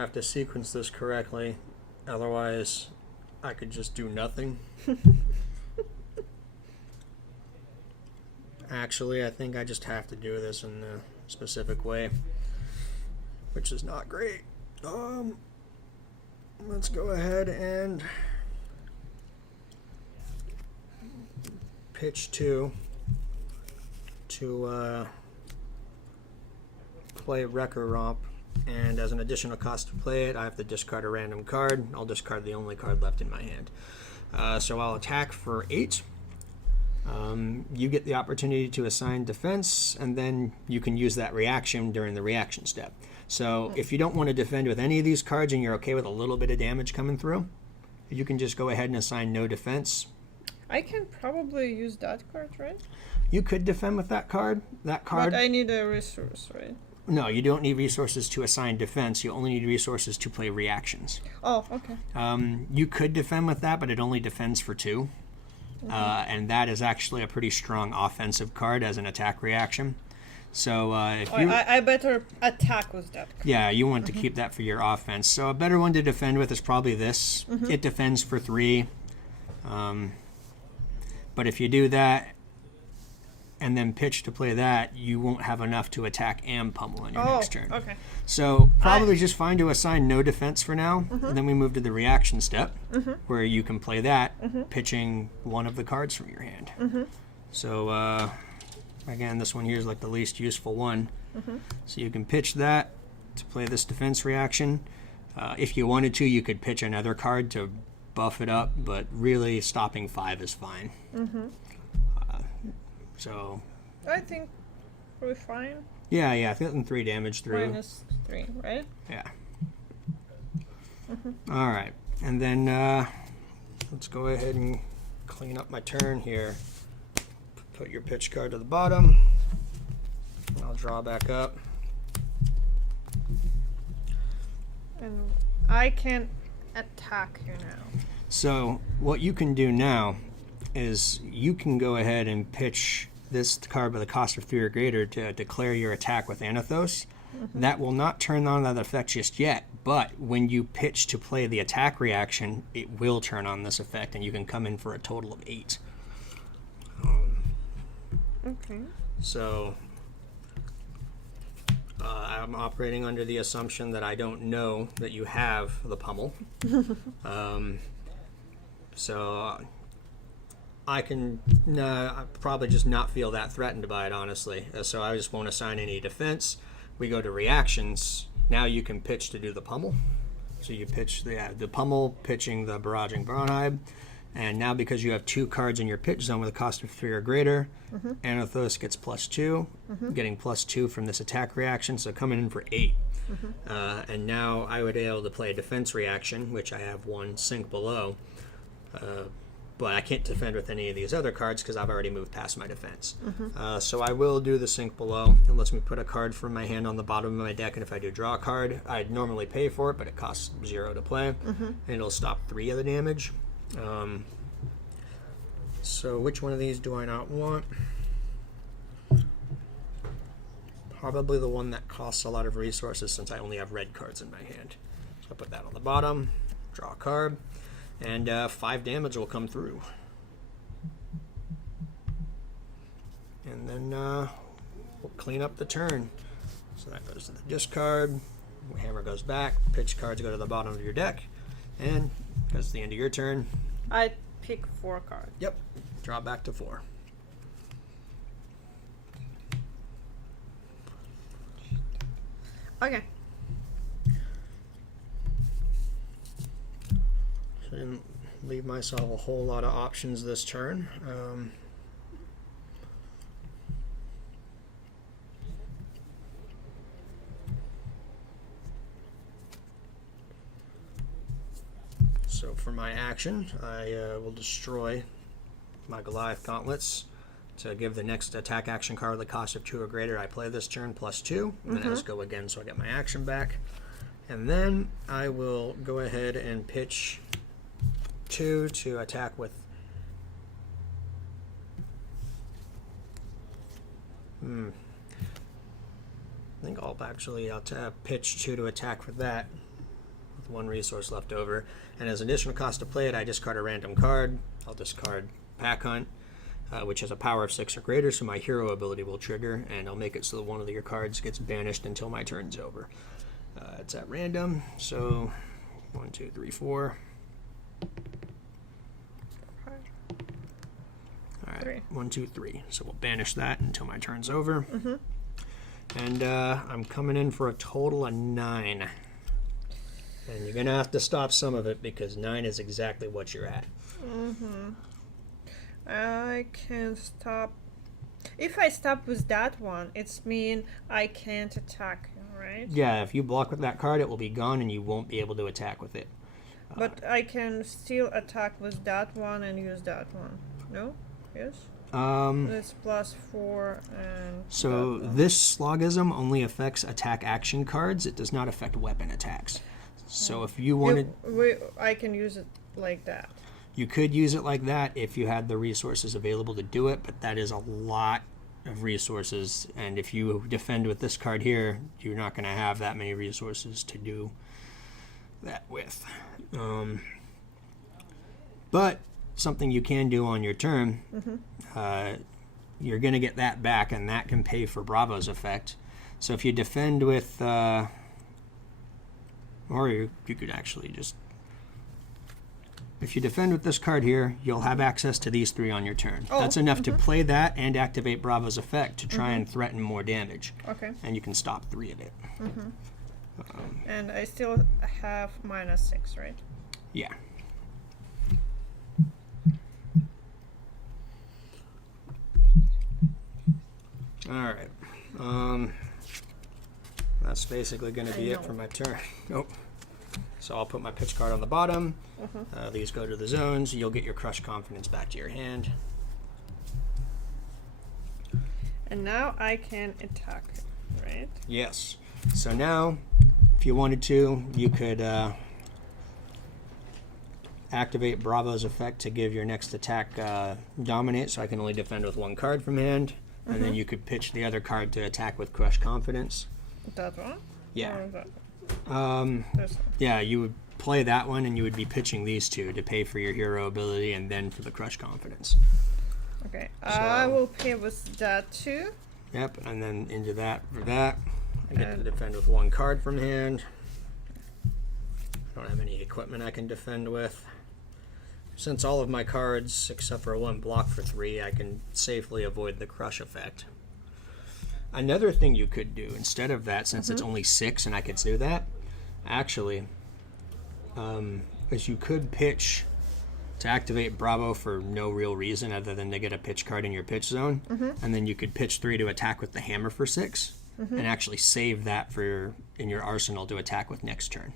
I have to sequence this correctly. Otherwise, I could just do nothing. Actually, I think I just have to do this in a specific way, which is not great. Let's go ahead and pitch 2 to play Wrecker Romp, and as an additional cost to play it, I have to discard a random card. I'll discard the only card left in my hand. So I'll attack for 8. You get the opportunity to assign defense, and then you can use that reaction during the reaction step. So if you don't want to defend with any of these cards and you're okay with a little bit of damage coming through, you can just go ahead and assign no defense. I can probably use that card, right? You could defend with that card. But I need a resource, right? No, you don't need resources to assign defense. You only need resources to play reactions. Oh, okay. You could defend with that, but it only defends for 2. And that is actually a pretty strong offensive card as an attack reaction. So if you... I better attack with that card. Yeah, you want to keep that for your offense. So a better one to defend with is probably this. It defends for 3. But if you do that and then pitch to play that, you won't have enough to attack and pummel on your next turn. Okay. So probably just fine to assign no defense for now. And then we move to the reaction step, where you can play that, pitching one of the cards from your hand. So again, this one here is like the least useful one. So you can pitch that to play this defense reaction. If you wanted to, you could pitch another card to buff it up, but really stopping 5 is fine. So I think we're fine. yeah, I think 3 damage through. -3, right? Yeah. All right, and then let's go ahead and clean up my turn here. Put your pitch card to the bottom. I'll draw back up. And I can attack you now. So what you can do now is you can go ahead and pitch this card with a cost of 3 or greater to declare your attack with Anathos. That will not turn on that effect just yet, but when you pitch to play the attack reaction, it will turn on this effect, and you can come in for a total of 8. Okay. So I'm operating under the assumption that I don't know that you have the pummel. So I can probably just not feel that threatened by it, honestly. So I just won't assign any defense. We go to reactions. Now you can pitch to do the pummel. So you pitch the pummel, pitching the Barraging Bronhibe. And now because you have 2 cards in your pitch zone with a cost of 3 or greater, Anathos gets +2, getting +2 from this attack reaction, so coming in for 8. And now I would be able to play a defense reaction, which I have 1 sink below. But I can't defend with any of these other cards because I've already moved past my defense. So I will do the sink below. It lets me put a card from my hand on the bottom of my deck, and if I do draw a card, I'd normally pay for it, but it costs 0 to play, and it'll stop 3 of the damage. So which one of these do I not want? Probably the one that costs a lot of resources, since I only have red cards in my hand. So I'll put that on the bottom, draw a card, and 5 damage will come through. And then we'll clean up the turn. So that goes to the discard, hammer goes back, pitch cards go to the bottom of your deck, and because it's the end of your turn, I pick 4 cards. yep, draw back to 4. Okay. So I didn't leave myself a whole lot of options this turn. So for my action, I will destroy my Goliath Gauntlets to give the next attack action card with a cost of 2 or greater. I play this turn +2, and then I just go again, so I get my action back. And then I will go ahead and pitch 2 to attack with... I think I'll pitch 2 to attack with that. 1 resource left over. And as additional cost to play it, I discard a random card. I'll discard Pack Hunt, which has a power of 6 or greater, so my hero ability will trigger, and I'll make it so that one of your cards gets banished until my turn's over. It's at random, so 1, 2, 3, 4. All right, 3. 1, 2, 3. So we'll banish that until my turn's over. Mm-hmm. And I'm coming in for a total of 9. And you're gonna have to stop some of it because 9 is exactly what you're at. Mm-hmm. I can stop. If I stop with that one, it's mean I can't attack him, right? Yeah, if you block with that card, it will be gone and you won't be able to attack with it. But I can still attack with that one and use that one. No? Yes? It's +4 and... So that one. this Slogism only affects attack action cards. It does not affect weapon attacks. So if you wanted... I can use it like that. You could use it like that if you had the resources available to do it, but that is a lot of resources. And if you defend with this card here, you're not going to have that many resources to do that with. But something you can do on your turn, you're going to get that back, and that can pay for Bravo's effect. So if you defend with... or you could actually just... If you defend with this card here, you'll have access to these 3 on your turn. Oh, That's enough to play that and activate Bravo's effect to try and threaten more damage. Okay. And you can stop 3 of it. And I still have -6, right? Yeah. Alright. That's basically going to be it for my turn. Nope. So I'll put my pitch card on the bottom. These go to the zones. You'll get your Crush Confidence back to your hand. And now I can attack, right? Yes. So now, if you wanted to, you could activate Bravo's effect to give your next attack Dominate, so I can only defend with 1 card from hand. And then you could pitch the other card to attack with Crush Confidence. That one? Yeah. Or that one? This one. Yeah, you would play that one, and you would be pitching these 2 to pay for your hero ability and then for the Crush Confidence. Okay. I will pay with that too. Yep, and then into that for that. I get to defend with 1 card from hand. I don't have any equipment I can defend with. Since all of my cards, except for 1, block for 3, I can safely avoid the Crush effect. Another thing you could do, instead of that, since it's only 6 and I could do that, actually, is you could pitch to activate Bravo for no real reason other than to get a pitch card in your pitch zone, and then you could pitch 3 to attack with the hammer for 6, and actually save that for in your arsenal to attack with next turn.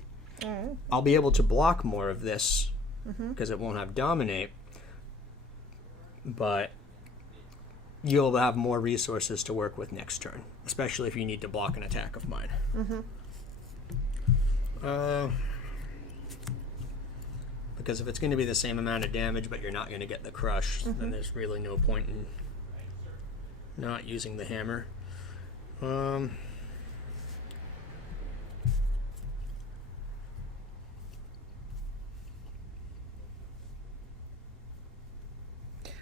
I'll be able to block more of this because it won't have Dominate, but you'll have more resources to work with next turn, especially if you need to block an attack of mine. Because if it's going to be the same amount of damage, but you're not going to get the Crush, then there's really no point in not using the hammer.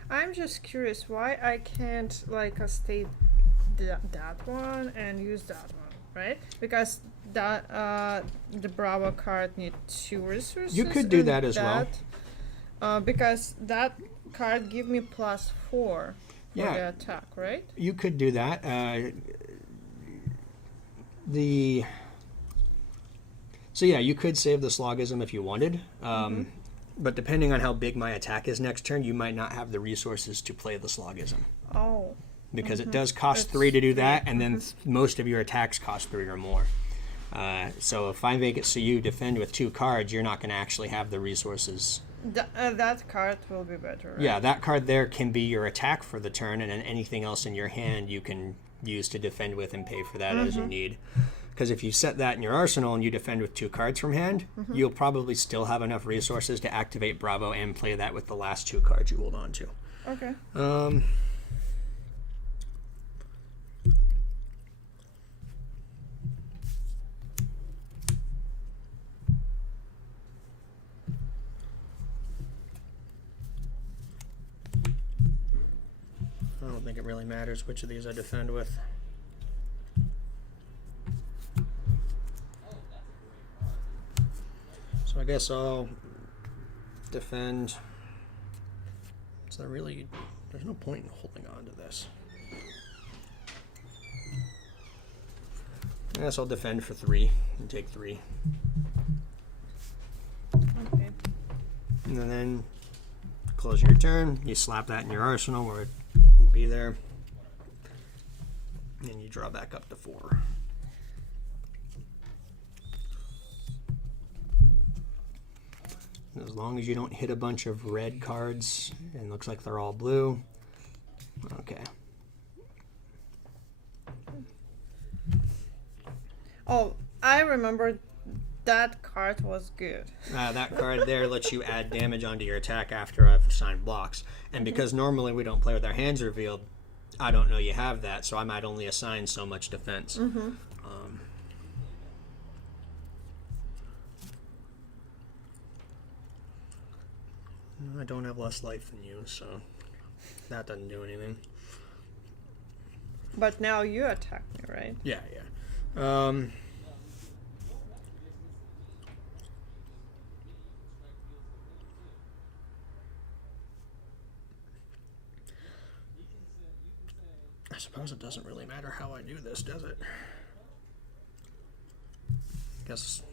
I'm just curious why I can't like state that one and use that one, right? Because that the Bravo card need 2 resources. You could do and that as well. Because that card give me +4 for Yeah. the attack, right? You could do that. So yeah, you could save the Slogism if you wanted. But depending on how big my attack is next turn, you might not have the resources to play the Slogism. Oh. Because it does cost It's 3 to do 3, that, and then most of your attacks cost 3 or more. So if I make it so you defend with 2 cards, you're not going to actually have the resources. That card will be better, right? Yeah, that card there can be your attack for the turn, and then anything else in your hand you can use to defend with and pay for that as you need. Because if you set that in your arsenal and you defend with 2 cards from hand, you'll probably still have enough resources to activate Bravo and play that with the last 2 cards you hold on to. Okay. don't think it really matters which of these I defend with. So I guess I'll defend. So there's no point in holding on to this. I guess I'll defend for 3 and take 3. Okay. And then close your turn. You slap that in your arsenal where it will be there. And you draw back up to 4. As long as you don't hit a bunch of red cards, and it looks like they're all blue. Okay. Oh, I remember that card was good. That card there lets you add damage onto your attack after I've assigned blocks. And because normally we don't play with our hands revealed, I don't know you have that, so I might only assign so much defense. I don't have less life than you, so that doesn't do anything. But now you attack me, right? Yeah. I suppose it doesn't really matter how I do this, does it? Guess.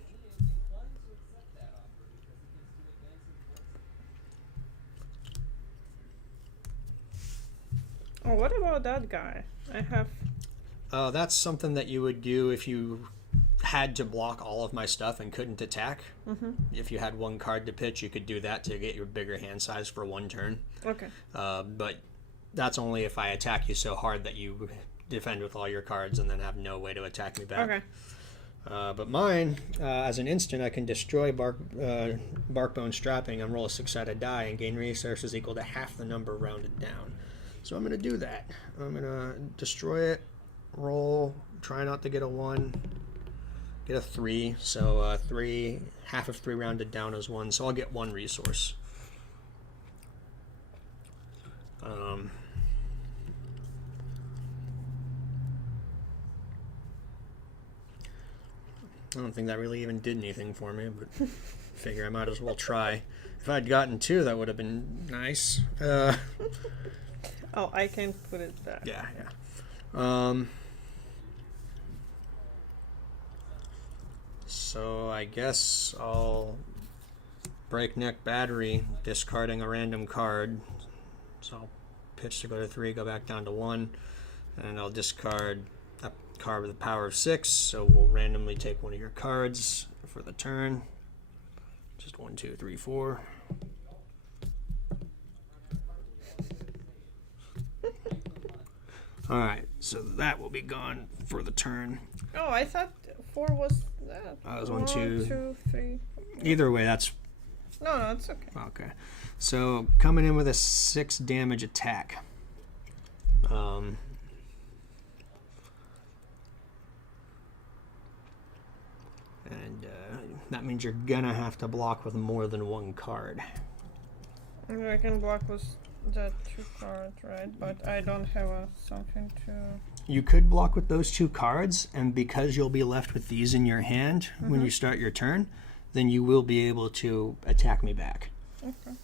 Oh, what about that guy? I have. That's something that you would do if you had to block all of my stuff and couldn't attack. If you had 1 card to pitch, you could do that to get your bigger hand size for 1 turn. Okay. But that's only if I attack you so hard that you defend with all your cards and then have no way to attack me back. Okay. But mine, as an instant, I can destroy Barkbone Strapping and roll a 6-sided die and gain resources equal to half the number rounded down. So I'm going to do that. I'm going to destroy it, roll, try not to get a 1, get a 3. So 3, half of 3 rounded down is 1. So I'll get 1 resource. I don't think that really even did anything for me, but figure I might as well try. If I'd gotten 2, that would have been nice. Oh, I can put it back. Yeah. So I guess I'll Breakneck Battery, discarding a random card. So I'll pitch to go to 3, go back down to 1, and I'll discard a card with a power of 6. So we'll randomly take one of your cards for the turn. Just 1, 2, 3, 4. All right, so that will be gone for the turn. Oh, I thought 4 was that. That was 1, 2. 2, 3. Either way, that's No, it's okay. okay. So coming in with a 6 damage attack. And that means you're gonna have to block with more than 1 card. I can block with the 2 cards, right? But I don't have something to. You could block with those 2 cards, and because you'll be left with these in your hand when you start your turn, then you will be able to attack me back. Okay.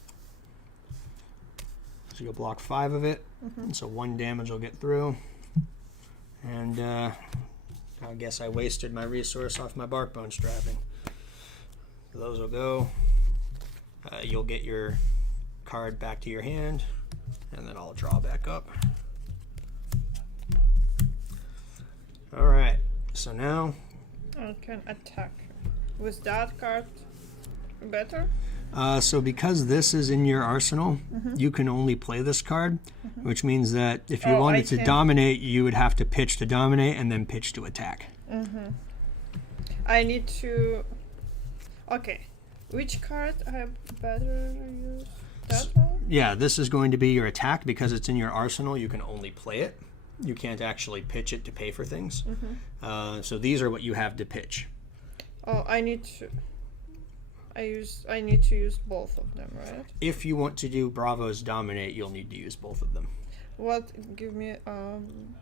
So you'll block 5 of it, and so 1 damage will get through. And I guess I wasted my resource off my Barkbone Strapping. Those will go. You'll get your card back to your hand, and then I'll draw back up. All right, so now I can attack. Was that card better? so because this is in your arsenal, you can only play this card, which means that if you wanted to dominate, you would have to pitch to dominate and then pitch to attack. I need to. Okay, which card I better use? That one? Yeah, this is going to be your attack because it's in your arsenal. You can only play it. You can't actually pitch it to pay for things. So these are what you have to pitch. Oh, I need to. I need to use both of them, right? If you want to do Bravo's Dominate, you'll need to use both of them. What? Give me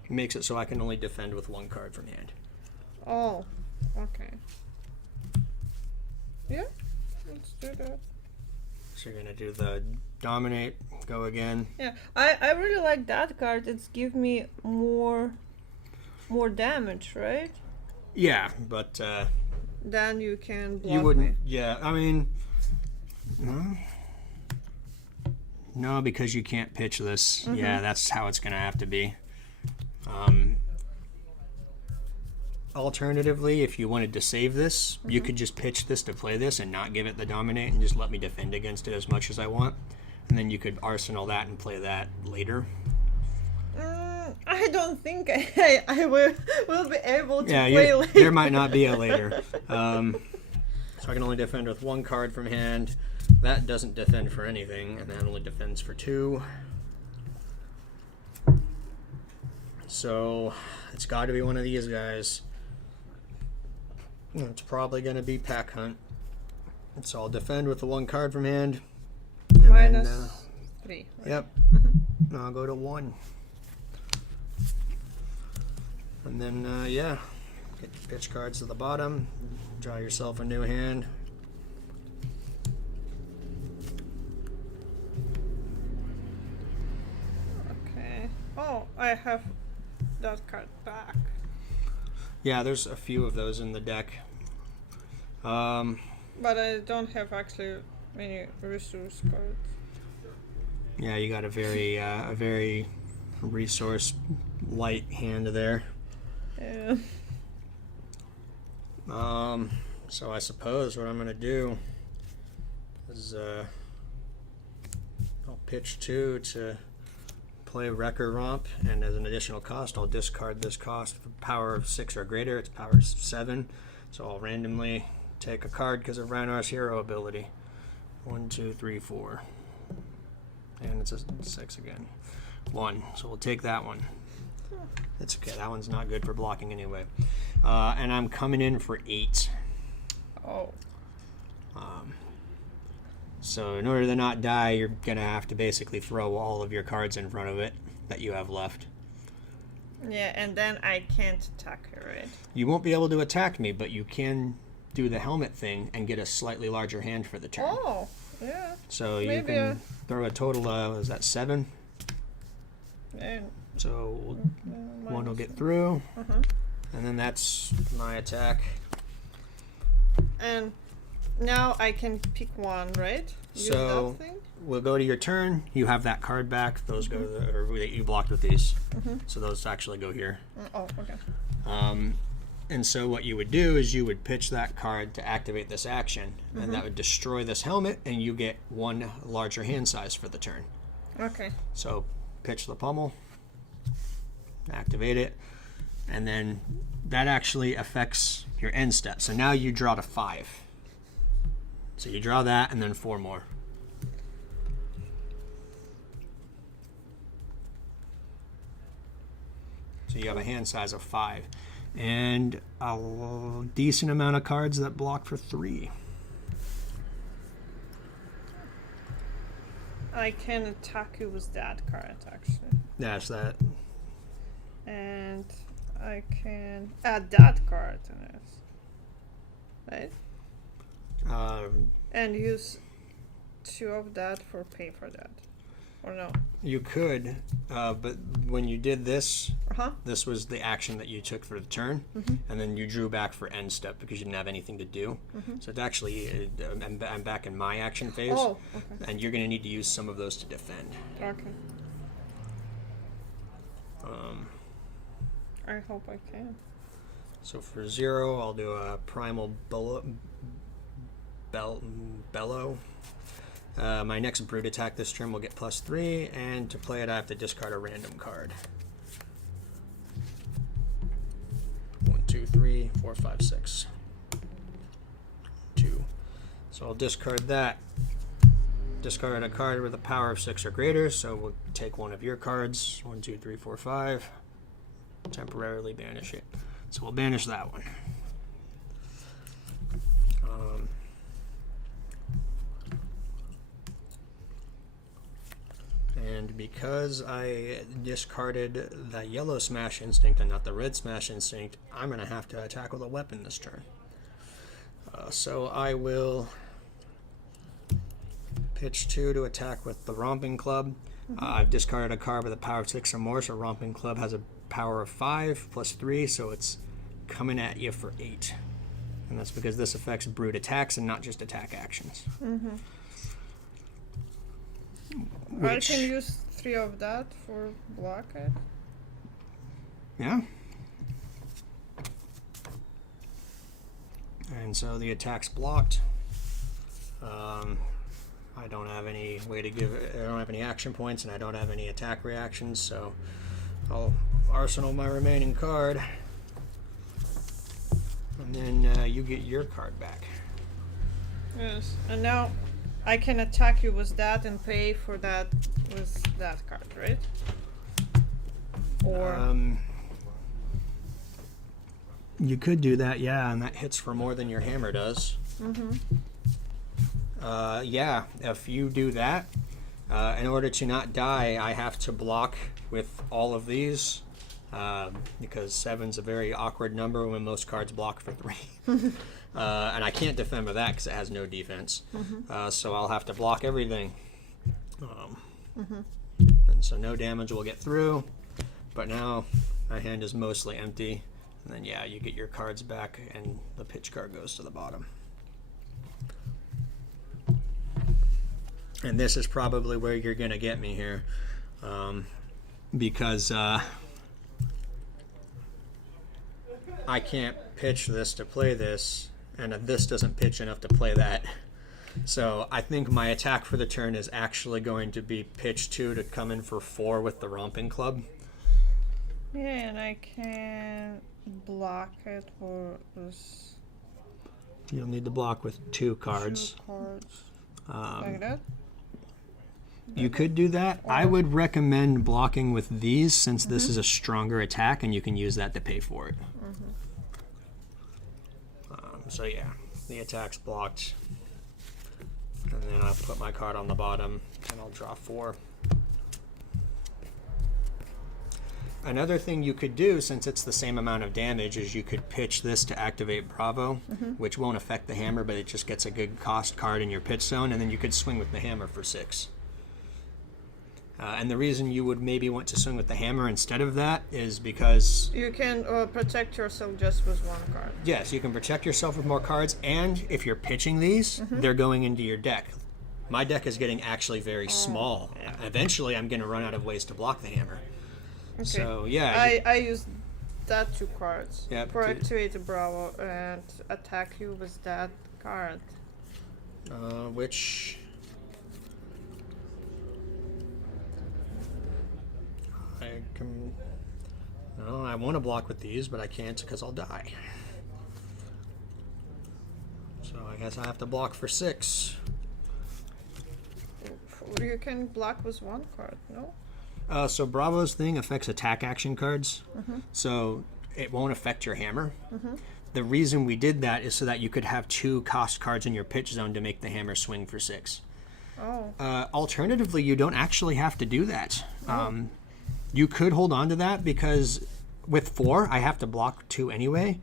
Makes it so I can only defend with one card from hand. Oh, okay. Yeah, let's do that. So you're gonna do the dominate, go again. Yeah, I really like that card. It's give me more damage, right? Yeah, but Then you can block you wouldn't. me. Yeah, I mean, no, because you can't pitch this. Yeah, that's how it's gonna have to be. Alternatively, if you wanted to save this, you could just pitch this to play this and not give it the dominate and just let me defend against it as much as I want. And then you could arsenal that and play that later. I don't think I will be able to Yeah, play later. there might not be a later. So I can only defend with one card from hand. That doesn't defend for anything, and that only defends for 2. So it's got to be one of these guys. It's probably going to be Pack Hunt. So I'll defend with the one card from hand. And Minus then, 3. yep. I'll go to 1. And then, yeah, get your pitch cards to the bottom. Draw yourself a new hand. Okay. Oh, I have that card back. Yeah, there's a few of those in the deck. But I don't have actually many resource cards. Yeah, you got a very resource light hand there. Yeah. So I suppose what I'm gonna do is I'll pitch 2 to play Wrecker Romp, and as an additional cost, I'll discard this cost. For power of 6 or greater, it's power 7. So I'll randomly take a card because of Reinar's hero ability. 1, 2, 3, 4. And it's a 6 again. 1. So we'll take that one. It's okay. That one's not good for blocking anyway. And I'm coming in for 8. Oh. So in order to not die, you're going to have to basically throw all of your cards in front of it that you have left. Yeah, and then I can't attack her, right? You won't be able to attack me, but you can do the helmet thing and get a slightly larger hand for the turn. Oh, yeah. So you maybe can throw a total of, is that 7? And, So one will minus- get through, Uh-huh. and then that's my attack. And now I can pick one, right? Use So- that thing? We'll go to your turn. You have that card back. Those go to the, or that you blocked with these. So those actually go here. Oh, okay. And so what you would do is you would pitch that card to activate this action, and that would destroy this helmet, and you get 1 larger hand size for the turn. Okay. So pitch the pummel, activate it, and then that actually affects your end step. So now you draw to 5. So you draw that and then 4 more. So you have a hand size of 5. And a decent amount of cards that block for 3. I can attack you with that card, actually. That's that. And I can add that card to this. Right? And use 2 of that for pay for that. Or no? You could, but when you did this, Uh-huh. this was the action that you took for the turn, and then you drew back for end step because you didn't have anything to do. So it's actually, I'm back in my action phase, Oh, okay. and you're going to need to use some of those to defend. Okay. I hope I can. So for 0, I'll do a primal bellow. My next brute attack this turn will get +3, and to play it, I have to discard a random card. 1, 2, 3, 4, 5, 6. 2. So I'll discard that. Discard a card with a power of 6 or greater, so we'll take one of your cards. 1, 2, 3, 4, 5. Temporarily banish it. So we'll banish that one. And because I discarded the yellow Smash Instinct and not the red Smash Instinct, I'm going to have to attack with a weapon this turn. So I will pitch 2 to attack with the Romping Club. I've discarded a card with a power of 6 or more, so Romping Club has a power of 5 plus 3, so it's coming at you for 8. And that's because this affects brute attacks and not just attack actions. I can use 3 of that for block it. Yeah. And so the attack's blocked. I don't have any way to give it, I don't have any action points, and I don't have any attack reactions, so I'll arsenal my remaining card. And then you get your card back. Yes. And now I can attack you with that and pay for that with that card, right? Or You could do that, yeah, and that hits for more than your hammer does. Yeah, if you do that, in order to not die, I have to block with all of these, because 7's a very awkward number when most cards block for 3. And I can't defend with that because it has no defense. So I'll have to block everything. And so no damage will get through, but now my hand is mostly empty. And then, yeah, you get your cards back, and the pitch card goes to the bottom. And this is probably where you're going to get me here, because I can't pitch this to play this, and this doesn't pitch enough to play that. So I think my attack for the turn is actually going to be pitch 2 to come in for 4 with the Romping Club. yeah, and I can block it for this You'll need to block with 2 cards. 2 cards. Like that? You could do that. I would recommend blocking with these, since this is a stronger attack, and you can use that to pay for it. So yeah, the attack's blocked. And then I'll put my card on the bottom, and I'll draw 4. Another thing you could do, since it's the same amount of damage, is you could pitch this to activate Bravo, which won't affect the hammer, but it just gets a good cost card in your pitch zone, and then you could swing with the hammer for 6. And the reason you would maybe want to swing with the hammer instead of that is because... You can protect yourself just with 1 card. Yes, you can protect yourself with more cards, and if you're pitching these, they're going into your deck. My deck is getting actually very small. Yeah. Eventually, I'm going to run out of ways to block the hammer. Okay. So, yeah. I use that 2 cards Yep, for do- activate the Bravo and attack you with that card. Which... I can... No, I want to block with these, but I can't because I'll die. So I guess I have to block for 6. You can block with 1 card, no? So Bravo's thing affects attack action cards, so it won't affect your hammer. The reason we did that is so that you could have 2 cost cards in your pitch zone to make the hammer swing for 6. Oh. Alternatively, you don't actually have to do that. You could hold on to that because with 4, I have to block 2 anyway.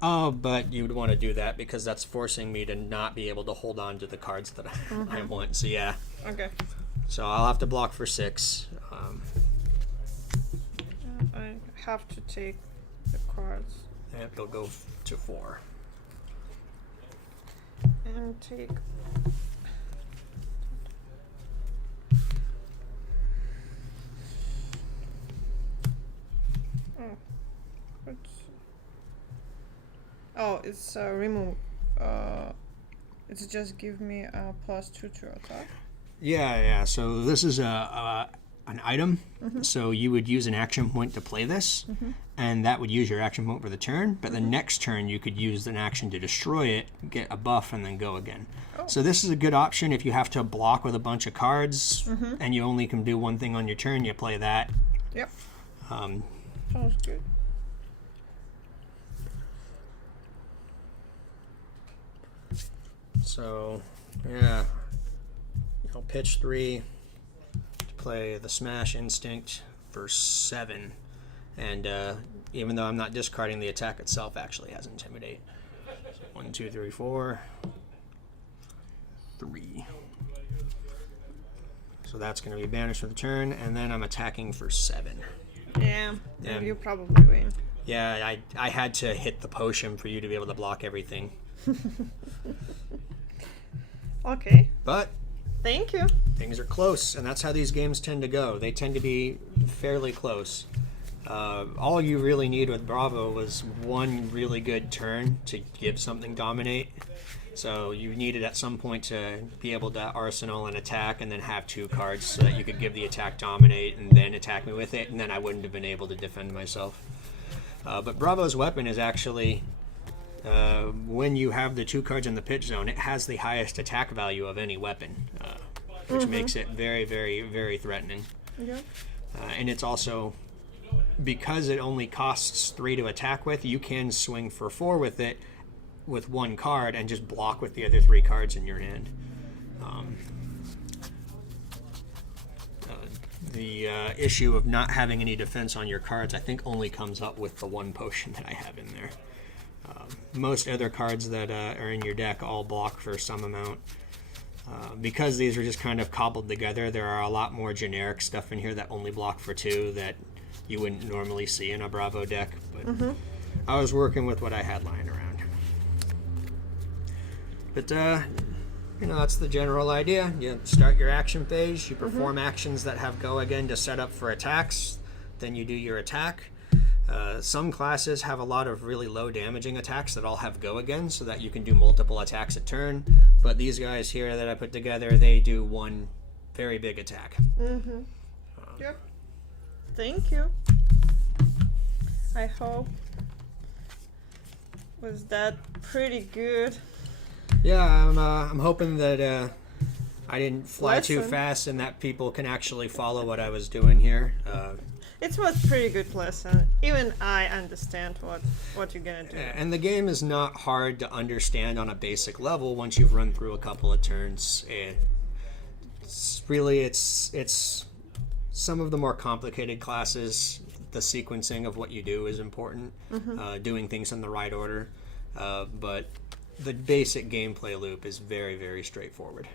But you would want to do that because that's forcing me to not be able to hold on to the cards that I want. So yeah. Okay. So I'll have to block for 6. I have to take the cards And it'll go to 4. and take. It's remove. It's just give me a +2 to attack. Yeah. So this is an item. So you would use an action point to play this, and that would use your action point for the turn. But the next turn, you could use an action to destroy it, get a buff, and then go again. So this is a good option if you have to block with a bunch of cards, and you only can do one thing on your turn. You play that. Yep. Sounds good. So yeah, I'll pitch 3 to play the Smash Instinct for 7. And even though I'm not discarding, the attack itself actually has Intimidate. 1, 2, 3, 4. 3. So that's going to be banished for the turn, and then I'm attacking for 7. Yeah, Yeah. you probably win. Yeah, I had to hit the potion for you to be able to block everything. Okay, But thank you. things are close, and that's how these games tend to go. They tend to be fairly close. All you really need with Bravo was one really good turn to give something dominate. So you needed at some point to be able to arsenal and attack and then have 2 cards so that you could give the attack dominate and then attack me with it, and then I wouldn't have been able to defend myself. But Bravo's weapon is actually, when you have the 2 cards in the pitch zone, it has the highest attack value of any weapon, which makes it very, very, very threatening. Yeah. And it's also, because it only costs 3 to attack with, you can swing for 4 with it with 1 card and just block with the other 3 cards in your hand. The issue of not having any defense on your cards, I think, only comes up with the 1 potion that I have in there. Most other cards that are in your deck all block for some amount. Because these are just kind of cobbled together, there are a lot more generic stuff in here that only block for 2 that you wouldn't normally see in a Bravo deck. But I was working with what I had lying around. But, that's the general idea. You start your action phase, you perform actions that have go again to set up for attacks, then you do your attack. Some classes have a lot of really low damaging attacks that all have go again so that you can do multiple attacks a turn. But these guys here that I put together, they do 1 very big attack. Yep. Thank you. I hope. Was that pretty good? Yeah, I'm hoping that I didn't fly too Lesson. fast and that people can actually follow what I was doing here. It was pretty good lesson. Even I understand what you're gonna do. And the game is not hard to understand on a basic level once you've run through a couple of turns. It's some of the more complicated classes. The sequencing of what you do is important. Doing things in the right order, but the basic gameplay loop is very, very straightforward.